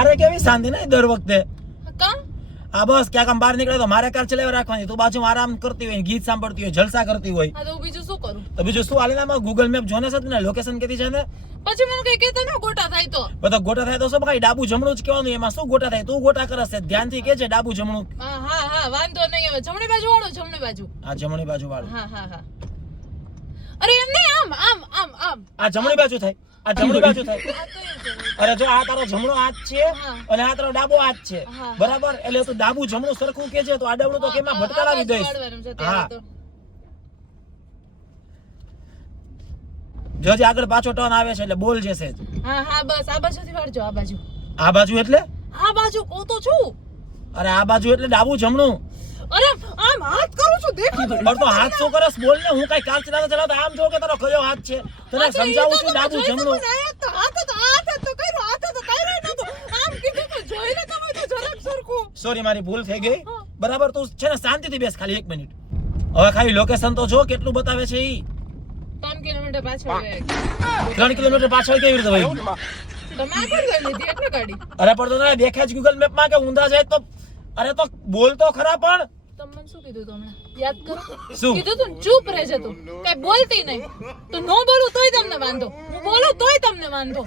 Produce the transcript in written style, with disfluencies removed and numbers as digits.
મારે કેવી શાંતિ નહીં દર વખતે કામ આ બસ ક્યાંક આમ બહાર નીકળે તો મારે કાર ચલાવી રાખવાની, તું બાજુ આરામ કરતી હોય, ગીત સાંભળતી હોય, જલસા કરતી હોય, હા તો હું બીજું શું કરું? તો બીજું શું હાલે? આમાં ગૂગલ મેપ જોને છે ને લોકેશન કેતી છે ને પછી મને કઈ કહેતા ને ગોટા થાય તો બધા ગોટા થાય તો શું ભાઈ ડાબુ જમણું જ કહેવાનું, એમાં શું ગોટા થાય? તું ગોટા કરસ છે, ધ્યાનથી કે છે ડાબુ જમણું. હા હા હા વાંધો નહીં. હવે જમણી બાજુ વાળો, જમણી બાજુ. આ જમણી બાજુ વાળું. હા હા હા. અરે એમ નહીં, આમ આમ આમ આમ. આ જમણી બાજુ થાય, આ જમણી બાજુ થાય. આ કયું જમણું? અરે જો આ તારો જમણો હાથ છે હા. અને આ તારો ડાબો હાથ છે, હા. બરાબર? એટલે તું ડાબુ જમણું સરખું કે છે તો આડાવડું તો કેમાં ભટકાવી દઈશ. વાળવાનું છે ત્યારે તો. જોજે આગળ પાછો ટર્ન આવે છે એટલે બોલ જશે. હા હા બસ આ બાજુથી વાળજો. આ બાજુ, આ બાજુ એટલે? આ બાજુ કહું તો છું. અરે આ બાજુ એટલે ડાબુ જમણું. અરે આમ હાથ કરું છું, દેખો તો. પણ તો હાથ શું કરસ? બોલ ને. હું કઈ કાર ચલાવતા આમ જો કે તારો કયો હાથ છે, તને સમજાવું છું ડાબુ જમણું. હાથ તો કર્યો, નતો. આમ કીધું તો જોઈ લે તમે તો જરાક સરખું. સોરી મારી ભૂલ થઈ ગઈ. બરાબર, તું છે ને શાંતિથી બેસ ખાલી 1 મિનિટ. હવે ખાલી લોકેશન તો જો કેટલું બતાવે છે ઈ. 3 કિલોમીટર પાછળ આવે. 3 કિલોમીટર પાછળ કેવી રીતે વહી? તમે આગળ ગઈ લીધી એટલે ગાડી. અરે પણ તો તને દેખાય છે ગૂગલ મેપ માં કે ઊંધા જાય તો? અરે તો બોલ તો ખરા. પણ તમે મને શું કીધું તું હમણાં? યાદ કરો. શું કીધું તું ચૂપ રહેજે તું, કઈ બોલતી નહીં. તો નો બોલું તોય તમને વાંધો, હું બોલું તોય તમને વાંધો.